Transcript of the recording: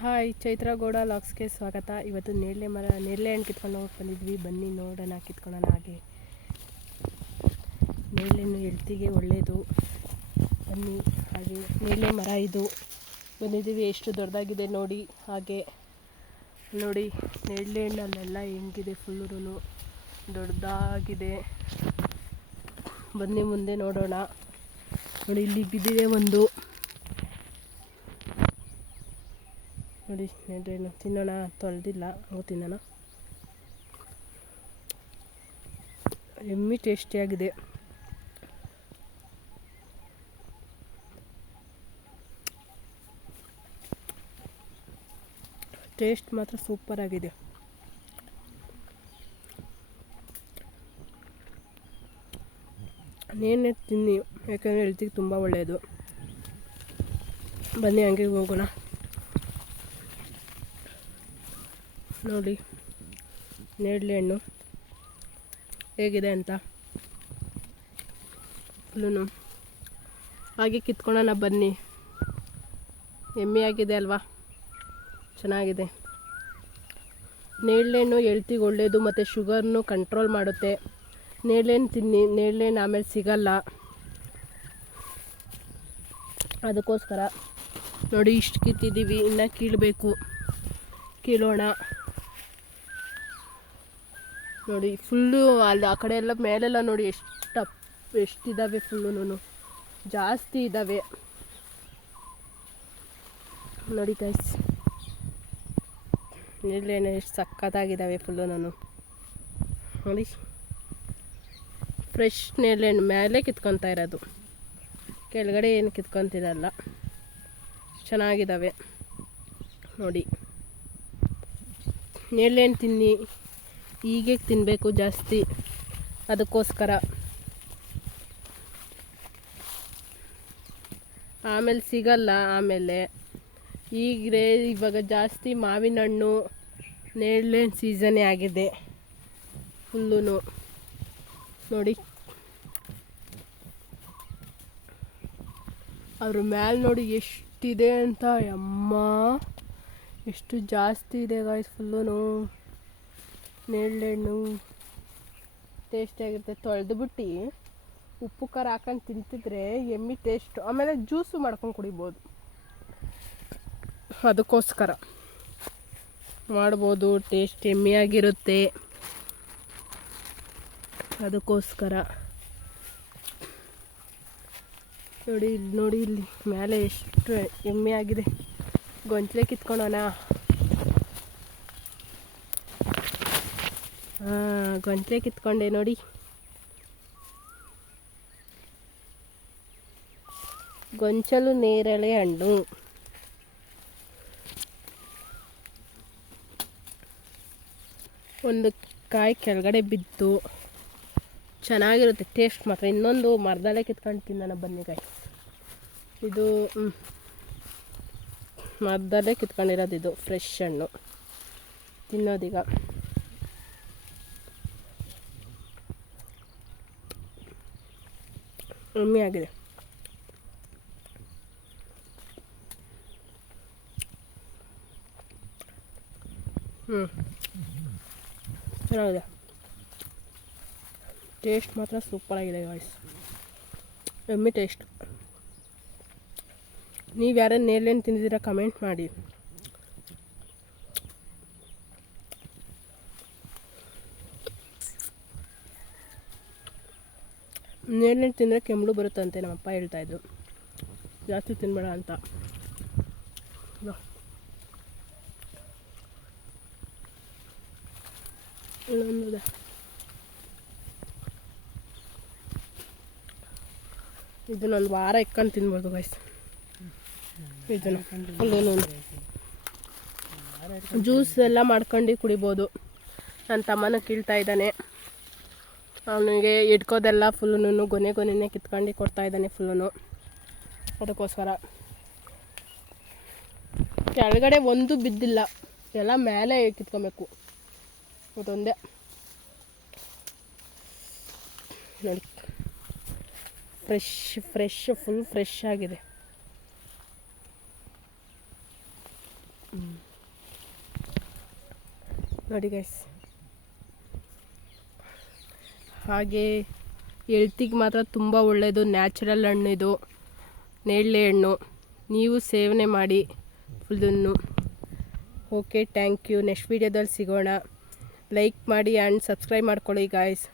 Hi, Chaitra Gowda ಲಾಗ್ಸ್ಗೆ ಸ್ವಾಗತ. ಇವತ್ತು ನೇರಳೆ ಹಣ್ಣು ಕಿತ್ಕೊಂಡು ಹೋಗಿ ಬಂದಿದ್ವಿ. ಬನ್ನಿ ನೋಡೋಣ, ಕಿತ್ಕೊಳ್ಳೋಣ. ಹಾಗೆ ನೇರಳೆ ಹಣ್ಣು ಹೆಲ್ತಿಗೆ ಒಳ್ಳೆಯದು. ಬನ್ನಿ. ಹಾಗೆ ನೇರಳೆ ಮರ ಇದು ಬಂದಿದ್ದೀವಿ. ಎಷ್ಟು ದೊಡ್ಡದಾಗಿದೆ ನೋಡಿ. ಹಾಗೆ ನೋಡಿ ನೇರಳೆ ಹಣ್ಣಲ್ಲೆಲ್ಲ ಹೆಂಗಿದೆ, ಫುಲ್ಲು ದೊಡ್ಡದಾಗಿದೆ. ಬನ್ನಿ ಮುಂದೆ ನೋಡೋಣ. ನೋಡಿ, ಇಲ್ಲಿ ಬಿದ್ದಿದೆ ಒಂದು. ನೋಡಿ ನೇರಳೆಹಣ್ಣು ತಿನ್ನೋಣ. ತೊಳೆದಿಲ್ಲ, ಹಂಗೂ ತಿನ್ನೋಣ. ಎಮ್ಮಿ ಟೇಸ್ಟಿಯಾಗಿದೆ. ಟೇಸ್ಟ್ ಮಾತ್ರ ಸೂಪರ್ ಆಗಿದೆ. ನೇರಳೆ ತಿನ್ನಿ, ಯಾಕಂದರೆ ಹೆಲ್ತಿಗೆ ತುಂಬ ಒಳ್ಳೆಯದು. ಬನ್ನಿ ಹಂಗೆ ಹೋಗೋಣ. ನೋಡಿ ನೇರಳೆ ಹಣ್ಣು ಹೇಗಿದೆ ಅಂತ ಫುಲ್ಲು. ಹಾಗೆ ಕಿತ್ಕೊಳ್ಳೋಣ ಬನ್ನಿ. ಎಮ್ಮೆ ಆಗಿದೆ ಅಲ್ವಾ, ಚೆನ್ನಾಗಿದೆ. ನೇರಳೆ ಹಣ್ಣು ಹೆಲ್ತಿಗೆ ಒಳ್ಳೆಯದು ಮತ್ತು ಶುಗರ್ನು ಕಂಟ್ರೋಲ್ ಮಾಡುತ್ತೆ. ನೇರಳೆ ಹಣ್ಣು ತಿನ್ನಿ. ನೇರಳೆ ಹಣ್ಣು ಆಮೇಲೆ ಸಿಗಲ್ಲ, ಅದಕ್ಕೋಸ್ಕರ ನೋಡಿ ಇಷ್ಟು ಕಿತ್ತಿದ್ದೀವಿ. ಇನ್ನು ಕೀಳಬೇಕು, ಕೀಳೋಣ. ನೋಡಿ ಫುಲ್ಲು ಅಲ್ಲಿ ಆ ಕಡೆ ಎಲ್ಲ ಮೇಲೆಲ್ಲ ನೋಡಿ ಎಷ್ಟಿದ್ದಾವೆ. ಫುಲ್ಲು ಜಾಸ್ತಿ ಇದ್ದಾವೆ ನೋಡಿ ಗೈಸ್. ನೇರಳೆ ಎಷ್ಟು ಸಕ್ಕತ್ತಾಗಿದ್ದಾವೆ ಫುಲ್ಲು. ನೋಡಿ ಫ್ರೆಶ್ ನೇರಳೆ ಹಣ್ಣು ಮೇಲೆ ಕಿತ್ಕೊತಾ ಇರೋದು, ಕೆಳಗಡೆ ಏನು ಕಿತ್ಕೊತಿರಲ್ಲ. ಚೆನ್ನಾಗಿದ್ದಾವೆ ನೋಡಿ. ನೇರಳೆ ಹಣ್ಣು ತಿನ್ನಿ. ಹೀಗೆ ತಿನ್ನಬೇಕು ಜಾಸ್ತಿ, ಅದಕ್ಕೋಸ್ಕರ. ಆಮೇಲೆ ಸಿಗಲ್ಲ. ಆಮೇಲೆ ಈಗಲೇ ಇವಾಗ ಜಾಸ್ತಿ ಮಾವಿನ ಹಣ್ಣು ನೇರಳೆ ಹಣ್ಣು ಸೀಸನ್ನೇ ಆಗಿದೆ ಫುಲ್ಲು. ನೋಡಿ ಅದ್ರ ಮೇಲೆ ನೋಡಿ ಎಷ್ಟಿದೆ ಅಂತ. ಅಮ್ಮ ಎಷ್ಟು ಜಾಸ್ತಿ ಇದೆ ಗಾಯ್ಸ್ ಫುಲ್ಲು. ನೇರಳೆ ಹಣ್ಣು ಟೇಸ್ಟಿಯಾಗಿರುತ್ತೆ. ತೊಳೆದ್ಬಿಟ್ಟು ಉಪ್ಪು ಖಾರ ಹಾಕೊಂಡು ತಿಂತಿದ್ರೆ ಎಮ್ಮಿ ಟೇಸ್ಟು. ಆಮೇಲೆ ಜ್ಯೂಸು ಮಾಡ್ಕೊಂಡು ಕುಡಿಬೋದು, ಅದಕ್ಕೋಸ್ಕರ ಮಾಡ್ಬೋದು. ಟೇಸ್ಟ್ ಎಮ್ಮಿಯಾಗಿರುತ್ತೆ, ಅದಕ್ಕೋಸ್ಕರ. ನೋಡಿ ಇಲ್ಲಿ ಮೇಲೆ ಎಷ್ಟು ಎಮ್ಮೆ ಆಗಿದೆ. ಗೊಂಚಲೆ ಕಿತ್ಕೊಳ್ಳೋಣ. ಗೊಂಚಲೆ ಕಿತ್ಕೊಂಡೆ ನೋಡಿ. ಗೊಂಚಲು ನೇರಳೆ ಹಣ್ಣು. ಒಂದು ಕಾಯಿ ಕೆಳಗಡೆ ಬಿದ್ದು ಚೆನ್ನಾಗಿರುತ್ತೆ ಟೇಸ್ಟ್ ಮಾತ್ರ. ಇನ್ನೊಂದು ಮರದಲ್ಲೇ ಕಿತ್ಕೊಂಡು ತಿನ್ನೋಣ ಬನ್ನಿ ಕಾಯಿ. ಇದು ಮರದಲ್ಲೇ ಕಿತ್ಕೊಂಡಿರೋದು, ಇದು ಫ್ರೆಶ್ ಹಣ್ಣು ತಿನ್ನೋದೀಗ. ಕಮ್ಮಿ ಆಗಿದೆ. ಚೆನ್ನಾಗಿದೆ. ಟೇಸ್ಟ್ ಮಾತ್ರ ಸೂಪರಾಗಿದೆ ಗಾಯ್ಸ್, ಎಮ್ಮಿ ಟೇಸ್ಟ್. ನೀವು ಯಾರು ನೇರಳೆ ಹಣ್ಣು ತಿಂದಿದ್ದೀರಾ ಕಮೆಂಟ್ ಮಾಡಿ. ನೇರಳೆ ಹಣ್ಣು ತಿಂದರೆ ಕೆಮ್ಮಳು ಬರುತ್ತಂತೆ, ನಮ್ಮಪ್ಪ ಹೇಳ್ತಾಯಿದ್ರು. ಜಾಸ್ತಿ ತಿನ್ಬೇಡ ಅಂತ. ಇನ್ನೊಂದಿದೆ, ಇದನ್ನೊಂದು ವಾರ ಇಟ್ಕೊಂಡು ತಿನ್ಬೋದು ಗೈಸ್. ಇದನ್ನು ಜ್ಯೂಸ್ ಎಲ್ಲ ಮಾಡ್ಕೊಂಡು ಕುಡಿಬೋದು. ನನ್ನ ತಮ್ಮನ ಕೀಳ್ತಾ ಇದ್ದಾನೆ. ಅವನಿಗೆ ಇಟ್ಕೋದೆಲ್ಲ ಫುಲ್ಲು ಗೊನೆನೇ ಕಿತ್ಕೊಂಡು ಕೊಡ್ತಾ ಇದ್ದಾನೆ ಫುಲ್ಲು, ಅದಕ್ಕೋಸ್ಕರ. ಕೆಳಗಡೆ ಒಂದು ಬಿದ್ದಿಲ್ಲ, ಎಲ್ಲ ಮೇಲೆ ಕಿತ್ಕೊಬೇಕು. ಅದೊಂದೇ ನೋಡಿ, ಫ್ರೆಶ್ ಫುಲ್ ಫ್ರೆಶ್ ಆಗಿದೆ. ನೋಡಿ ಗೈಸ್, ಹಾಗೆ ಹೆಲ್ತಿಗೆ ಮಾತ್ರ ತುಂಬ ಒಳ್ಳೆಯದು. ನ್ಯಾಚುರಲ್ ಹಣ್ಣು ಇದು, ನೇರಳೆ ಹಣ್ಣು. ನೀವು ಸೇವನೆ ಮಾಡಿ ಫುಲ್ಲನ್ನು. Okay, thank you. ನೆಕ್ಸ್ಟ್ ವೀಡಿಯೋದಲ್ಲಿ ಸಿಗೋಣ. ಲೈಕ್ ಮಾಡಿ ಆ್ಯಂಡ್ ಸಬ್ಸ್ಕ್ರೈಬ್ ಮಾಡ್ಕೊಳ್ಳಿ ಗಾಯ್ಸ್.